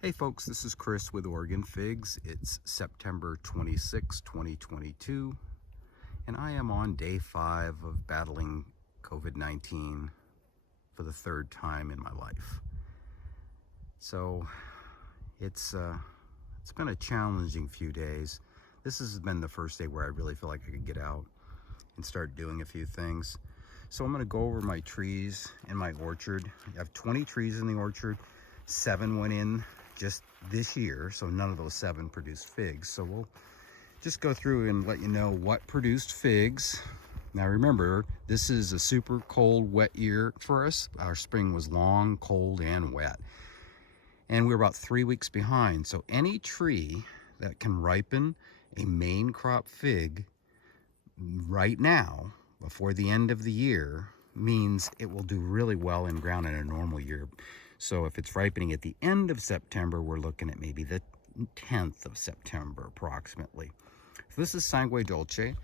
Hey folks, this is Chris with Oregon Figs. It's September 26, 2022, and I am on day 5 of battling COVID-19 for the third time in my life. So it's been a challenging few days. This has been the first day where I really feel like I could get out and start doing a few things. So I'm going to go over my trees in my orchard. I have 20 trees in the orchard. 7 went in just this year, so none of those 7 produced figs. So we'll just go through and let you know what produced figs. Now remember, this is a super cold, wet year for us. Our spring was long, cold, and wet. And we're about 3 weeks behind. So any tree that can ripen a main crop fig right now, before the end of the year, means it will do really well in ground in a normal year. So if it's ripening at the end of September, we're looking at maybe the 10th of September approximately. So this is Sanguay Dolce.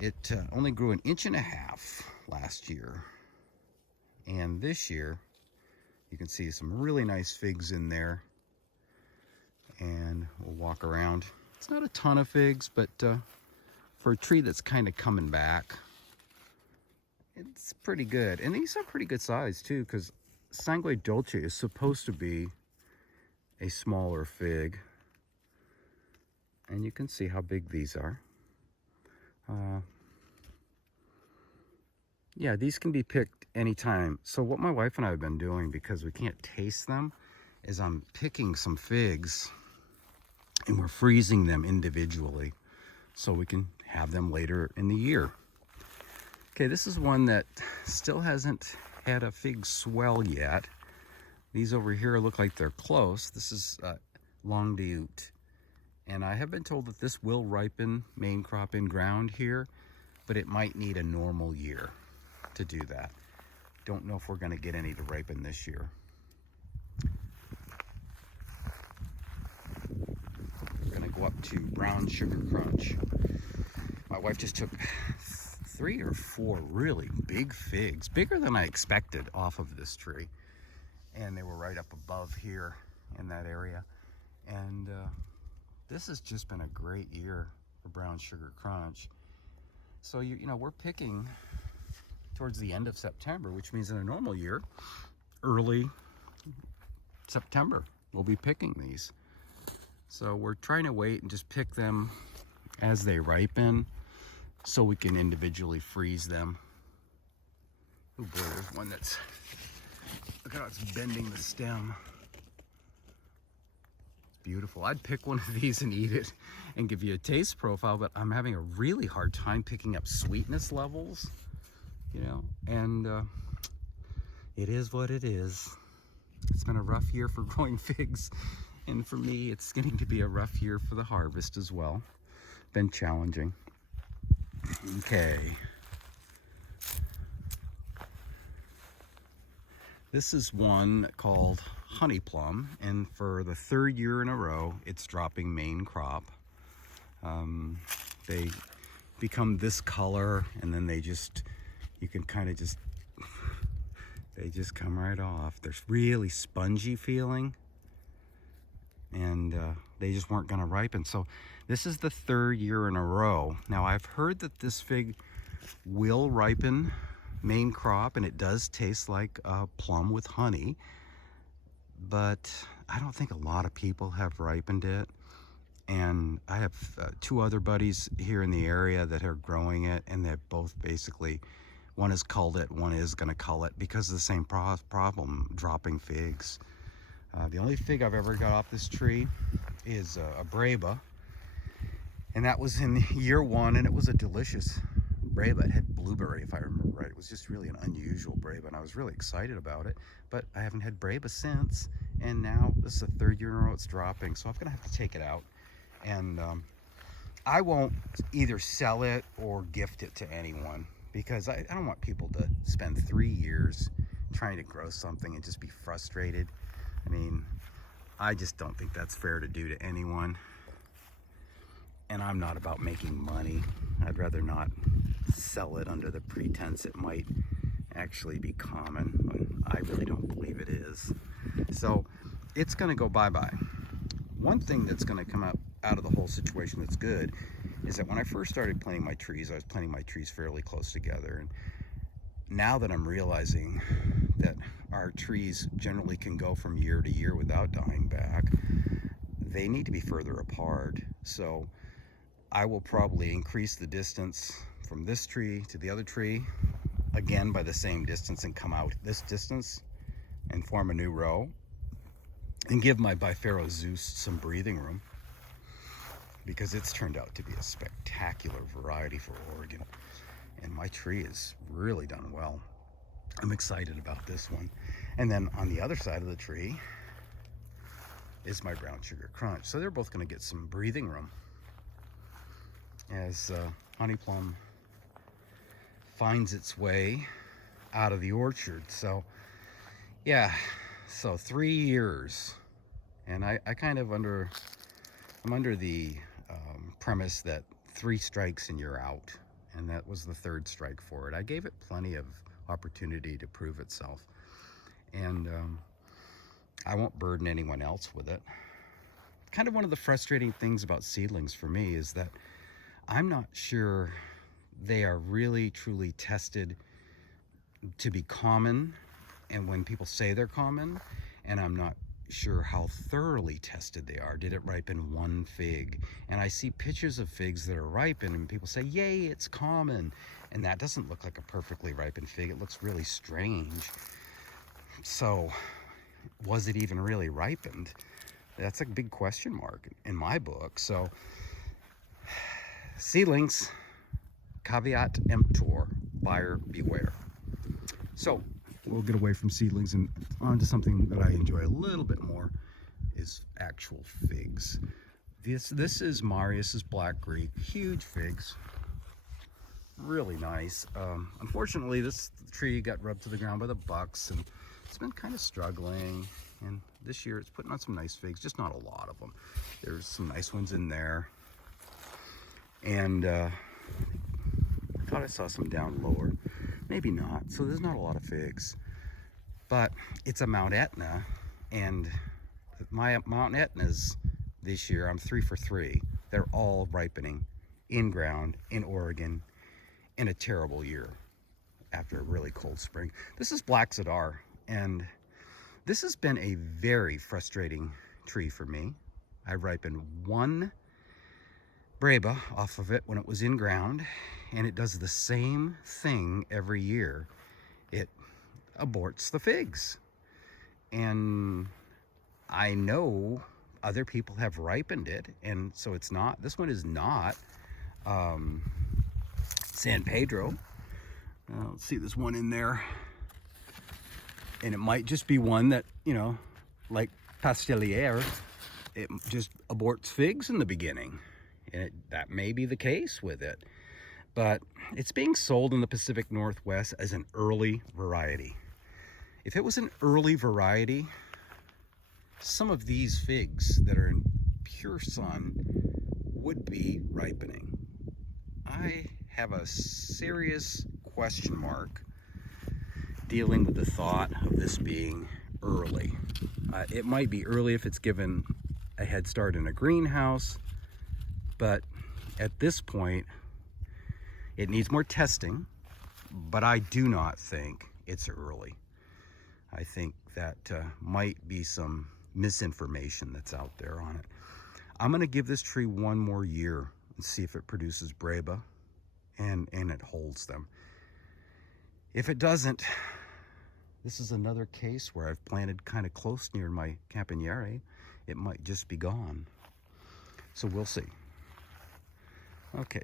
It only grew 1.5 inches last year. And this year, you can see some really nice figs in there. And we'll walk around. It's not a ton of figs, but for a tree that's kind of coming back, it's pretty good. And these are pretty good size too, because Sanguay Dolce is supposed to be a smaller fig. And you can see how big these are. Yeah, these can be picked anytime. So what my wife and I have been doing, because we can't taste them, is I'm picking some figs and we're freezing them individually so we can have them later in the year. Okay, this is one that still hasn't had a fig swell yet. These over here look like they're close. This is Long Diute. And I have been told that this will ripen main crop in ground here, but it might need a normal year to do that. Don't know if we're gonna get any to ripen this year. We're gonna go up to Brown Sugar Crunch. My wife just took 3 or 4 really big figs, bigger than I expected, off of this tree. And they were right up above here in that area. And this has just been a great year for Brown Sugar Crunch. So you know, we're picking towards the end of September, which means in a normal year, early September, we'll be picking these. So we're trying to wait and just pick them as they ripen, so we can individually freeze them. Oh boy, there's one that's, look at how it's bending the stem. It's beautiful. I'd pick one of these and eat it and give you a taste profile, but I'm having a really hard time picking up sweetness levels, you know, and it is what it is. It's been a rough year for growing figs, and for me, it's getting to be a rough year for the harvest as well. Been challenging. Okay. This is one called Honey Plum, and for the 3rd year in a row, it's dropping main crop. They become this color, and then they just, you can kind of just, they just come right off. They're really spongy feeling, and they just weren't going to ripen. So this is the 3rd year in a row. Now I've heard that this fig will ripen main crop, and it does taste like plum with honey, but I don't think a lot of people have ripened it. And I have 2 other buddies here in the area that are growing it, and they're both basically, one has culled it, one is going to cull it because of the same problem, dropping figs. The only fig I've ever got off this tree is a Breba, and that was in year 1, and it was a delicious Breba. It had blueberry, if I remember right. It was just really an unusual Breba, and I was really excited about it, but I haven't had Breba since, and now this is the 3rd year in a row it's dropping, so I'm gonna have to take it out. And I won't either sell it or gift it to anyone, because I don't want people to spend 3 years trying to grow something and just be frustrated. I mean, I just don't think that's fair to do to anyone. And I'm not about making money. I'd rather not sell it under the pretense it might actually be common, when I really don't believe it is. So it's going to go bye-bye. One thing that's going to come out of the whole situation that's good is that when I first started planting my trees, I was planting my trees fairly close together. And now that I'm realizing that our trees generally can go from year to year without dying back, they need to be further apart. So I will probably increase the distance from this tree to the other tree, again by the same distance, and come out this distance and form a new row and give my Bifero Zeus some breathing room, because it's turned out to be a spectacular variety for Oregon, and my tree has really done well. I'm excited about this one. And then on the other side of the tree is my Brown Sugar Crunch, so they're both going to get some breathing room as Honey Plum finds its way out of the orchard. So yeah, so 3 years, and I'm under the premise that 3 strikes and you're out, and that was the 3rd strike for it. I gave it plenty of opportunity to prove itself, and I won't burden anyone else with it. Kind of one of the frustrating things about seedlings for me is that I'm not sure they are really truly tested to be common, and when people say they're common, and I'm not sure how thoroughly tested they are. Did it ripen 1 fig? And I see pictures of figs that are ripened and people say, yay, it's common, and that doesn't look like a perfectly ripened fig. It looks really strange. So was it even really ripened? That's a big question mark in my book. So seedlings, caveat emptor, buyer beware. So we'll get away from seedlings and onto something that I enjoy a little bit more, is actual figs. This is Marius's Black Greek, huge figs, really nice. Unfortunately, this tree got rubbed to the ground by the bucks, and it's been kind of struggling. And this year it's putting on some nice figs, just not a lot of them. There's some nice ones in there. And I thought I saw some down lower. Maybe not. So there's not a lot of figs. But it's a Mount Etna, and my Mount Etnas this year, I'm 3 for 3. They're all ripening in ground in Oregon in a terrible year after a really cold spring. This is Black Zadar, and this has been a very frustrating tree for me. I ripened 1 Breba off of it when it was in ground, and it does the same thing every year. It aborts the figs. And I know other people have ripened it, and so it's not, this one is not San Pedro. Let's see, there's one in there, and it might just be one that, you know, like Pastelier, it just aborts figs in the beginning, and that may be the case with it. But it's being sold in the Pacific Northwest as an early variety. If it was an early variety, some of these figs that are in pure sun would be ripening. I have a serious question mark dealing with the thought of this being early. It might be early if it's given a head start in a greenhouse, but at this point, it needs more testing, but I do not think it's early. I think that might be some misinformation that's out there on it. I'm gonna give this tree 1 more year and see if it produces Breba and it holds them. If it doesn't, this is another case where I've planted kind of close near my Campagnere. It might just be gone. So we'll see. Okay,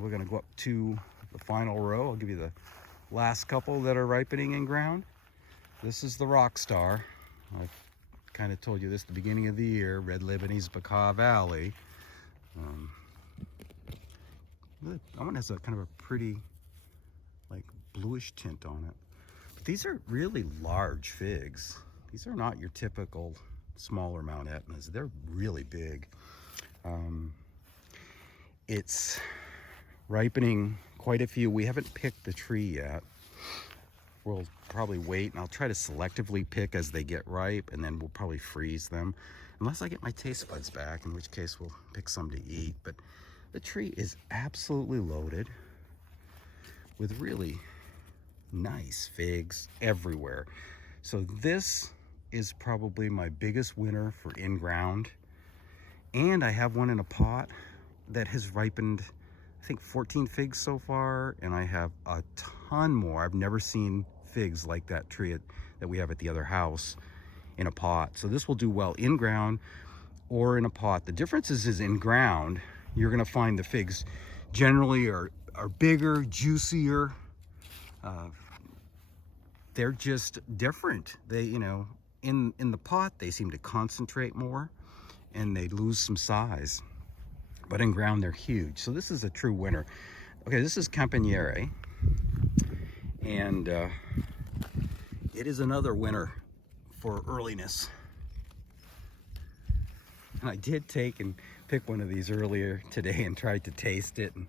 we're gonna go up to the final row. I'll give you the last couple that are ripening in ground. This is the rock star. I've kind of told you this at the beginning of the year, Red Lebanese Baca Valley. That one has a kind of a pretty, like, bluish tint on it. But these are really large figs. These are not your typical smaller Mount Etnas. They're really big. It's ripening quite a few. We haven't picked the tree yet. we'll probably wait, and I'll try to selectively pick as they get ripe, and then we'll probably freeze them. Unless I get my taste buds back, in which case we'll pick some to eat. But the tree is absolutely loaded with really nice figs everywhere. So this is probably my biggest winner for in-ground. And I have one in a pot that has ripened, I think 14 figs so far, and I have a ton more. I've never seen figs like that tree that we have at the other house in a pot. So this will do well in ground or in a pot. The difference is in ground, you're gonna find the figs generally are bigger, juicier. They're just different. They, you know, in the pot, they seem to concentrate more and they lose some size. But in ground, they're huge. So this is a true winner. Okay, this is Campagnere. And it is another winner for earliness. And I did take and pick one of these earlier today and tried to taste it. And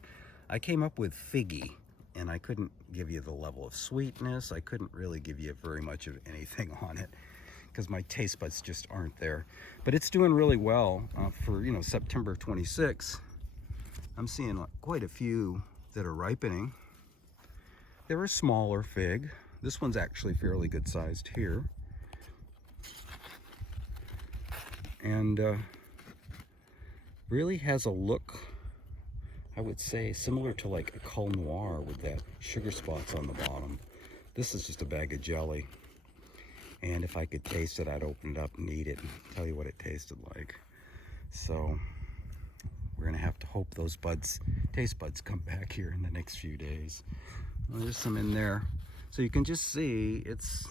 I came up with figgy. And I couldn't give you the level of sweetness. I couldn't really give you very much of anything on it because my taste buds just aren't there. But it's doing really well for, you know, September 26. I'm seeing quite a few that are ripening. They're a smaller fig. This one's actually fairly good sized here. And really has a look, I would say, similar to like a Col Noir with that sugar spots on the bottom. This is just a bag of jelly. And if I could taste it, I'd open it up and eat it and tell you what it tasted like. So we're gonna have to hope those taste buds come back here in the next few days. Well, there's some in there. So you can just see it's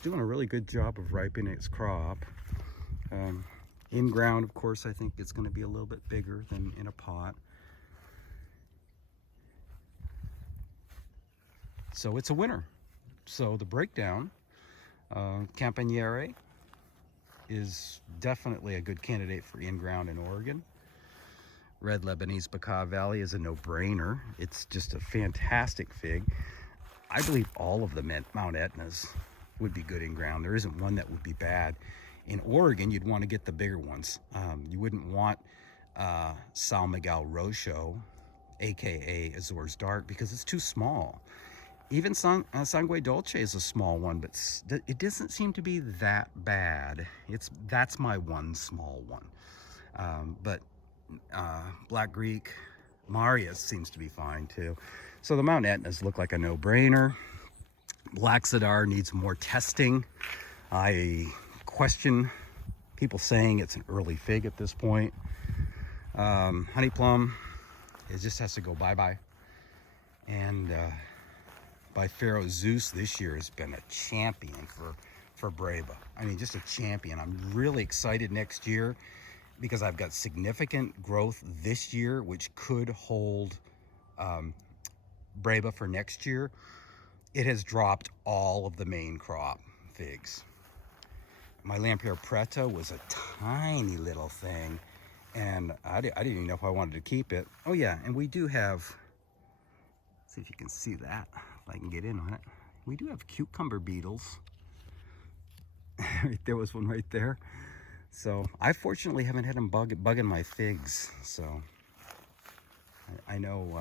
doing a really good job of ripening its crop. In ground, of course, I think it's gonna be a little bit bigger than in a pot. So it's a winner. So the breakdown, Campagnere is definitely a good candidate for in-ground in Oregon. Red Lebanese Baca Valley is a no-brainer. It's just a fantastic fig. I believe all of the Mount Etnas would be good in ground. There isn't one that would be bad. In Oregon, you'd want to get the bigger ones. You wouldn't want San Miguel Rocho, aka Azores Dark, because it's too small. Even Sanguay Dolce is a small one, but it doesn't seem to be that bad. That's my one small one. But Black Greek, Marius seems to be fine too. So the Mount Etnas look like a no-brainer. Black Cedar needs more testing. I question people saying it's an early fig at this point. Honey Plum, it just has to go bye-bye. And by Pharaoh Zeus this year has been a champion for Breba. I mean, just a champion. I'm really excited next year because I've got significant growth this year, which could hold Breba for next year. It has dropped all of the main crop figs. My Lampier Preta was a tiny little thing, and I didn't even know if I wanted to keep it. Oh yeah, and we do have, see if you can see that, if I can get in on it. We do have cucumber beetles. There was one right there. So I fortunately haven't had them bugging my figs. So I know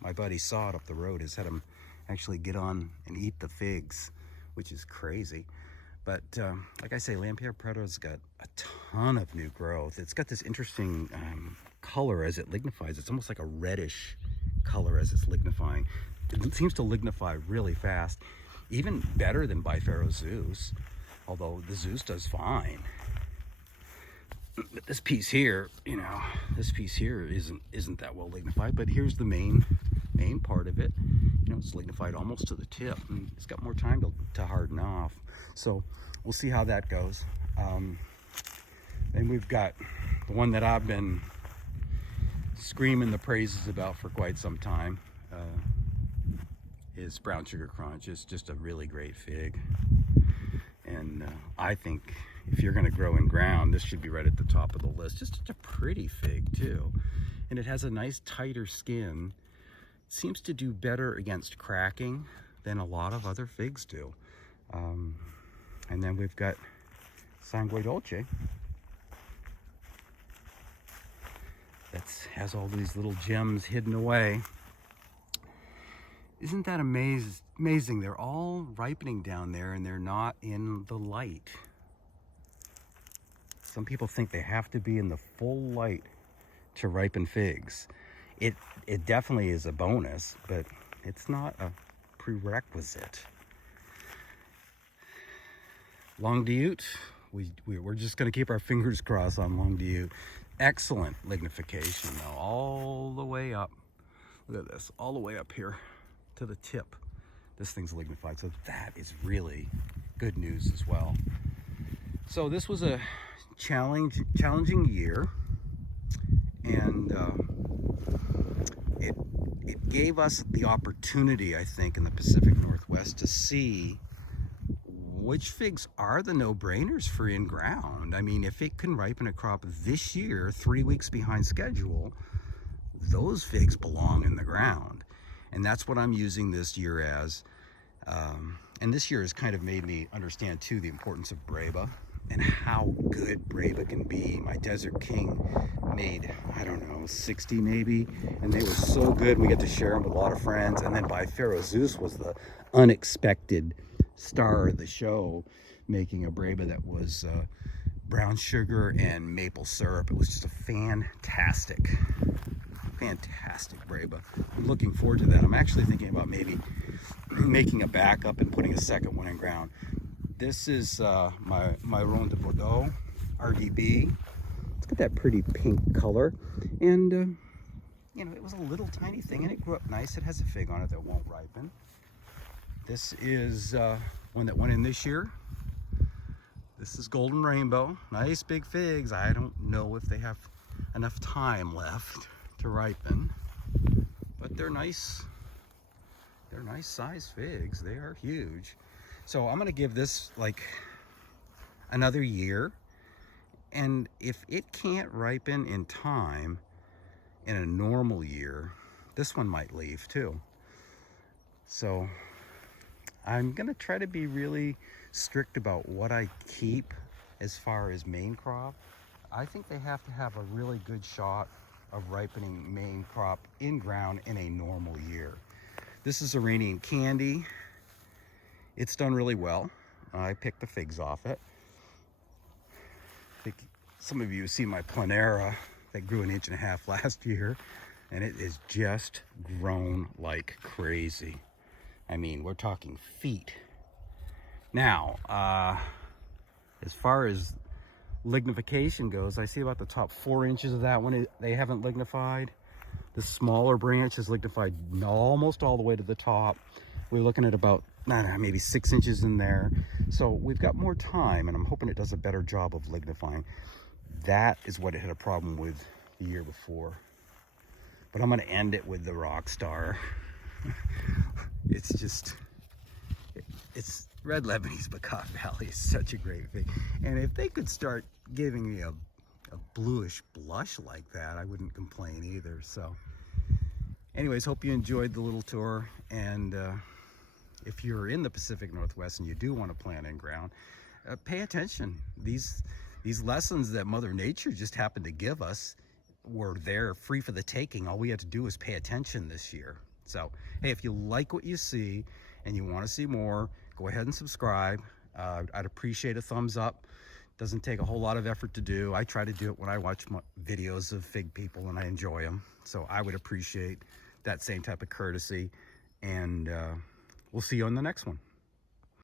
my buddy Saw it up the road has had them actually get on and eat the figs, which is crazy. But like I say, Lampier Preto's got a ton of new growth. It's got this interesting color as it lignifies. It's almost like a reddish color as it's lignifying. It seems to lignify really fast, even better than Pharaoh Zeus, although the Zeus does fine. But this piece here, you know, this piece here isn't that well lignified, but here's the main part of it. You know, it's lignified almost to the tip, and it's got more time to harden off. So we'll see how that goes. And we've got the one that I've been screaming the praises about for quite some time. Is Brown Sugar Crunch. It's just a really great fig. And I think if you're gonna grow in ground, this should be right at the top of the list. Just such a pretty fig too. And it has a nice tighter skin. It seems to do better against cracking. than a lot of other figs do. And then we've got Sanguay Dolce. That has all these little gems hidden away. Isn't that amazing? They're all ripening down there and they're not in the light. Some people think they have to be in the full light to ripen figs. It definitely is a bonus, but it's not a prerequisite. Long Diute, we're just going to keep our fingers crossed on Long Diute. Excellent lignification though, all the way up. Look at this, all the way up here to the tip. This thing's lignified, so that is really good news as well. So this was a challenging year, and it gave us the opportunity, I think, in the Pacific Northwest to see which figs are the no-brainers for in-ground. I mean, if it can ripen a crop this year, 3 weeks behind schedule, those figs belong in the ground. And that's what I'm using this year as. And this year has kind of made me understand, too, the importance of Breba and how good Breba can be. My Desert King made, I don't know, 60 maybe, and they were so good. We get to share them with a lot of friends. And then by Pharaoh Zeus was the unexpected star of the show, making a Breba that was brown sugar and maple syrup. It was just a fantastic Breba. I'm looking forward to that. I'm actually thinking about maybe making a backup and putting a second one in ground. This is my Ronde de Bordeaux RDB. It's got that pretty pink color, and you know, it was a little tiny thing and it grew up nice. It has a fig on it that won't ripen. This is one that went in this year. This is Golden Rainbow. Nice big figs. I don't know if they have enough time left to ripen, but they're nice. They're nice size figs. They are huge. So I'm gonna give this like another year, and if it can't ripen in time in a normal year, this one might leave too. So I'm gonna try to be really strict about what I keep as far as main crop. I think they have to have a really good shot of ripening main crop in ground in a normal year. This is Iranian Candy. It's done really well. I picked the figs off it. I think some of you have seen my Planera that grew 1.5 inches last year, and it is just grown like crazy. I mean, we're talking feet. Now, as far as lignification goes, I see about the top 4 inches of that one they haven't lignified. The smaller branch is lignified almost all the way to the top. We're looking at about maybe 6 inches in there. So we've got more time, and I'm hoping it does a better job of lignifying. That is what it had a problem with the year before. But I'm going to end it with the Rockstar. It's just, it's Red Lebanese Bacot Valley is such a great fig. And if they could start giving me a bluish blush like that, I wouldn't complain either. So anyways, hope you enjoyed the little tour. And if you're in the Pacific Northwest and you do want to plant in ground, pay attention. These lessons that Mother Nature just happened to give us were there free for the taking. All we had to do was pay attention this year. So, hey, if you like what you see and you want to see more, go ahead and subscribe. I'd appreciate a thumbs up. Doesn't take a whole lot of effort to do. I try to do it when I watch videos of fig people and I enjoy them. So I would appreciate that same type of courtesy. And we'll see you on the next one.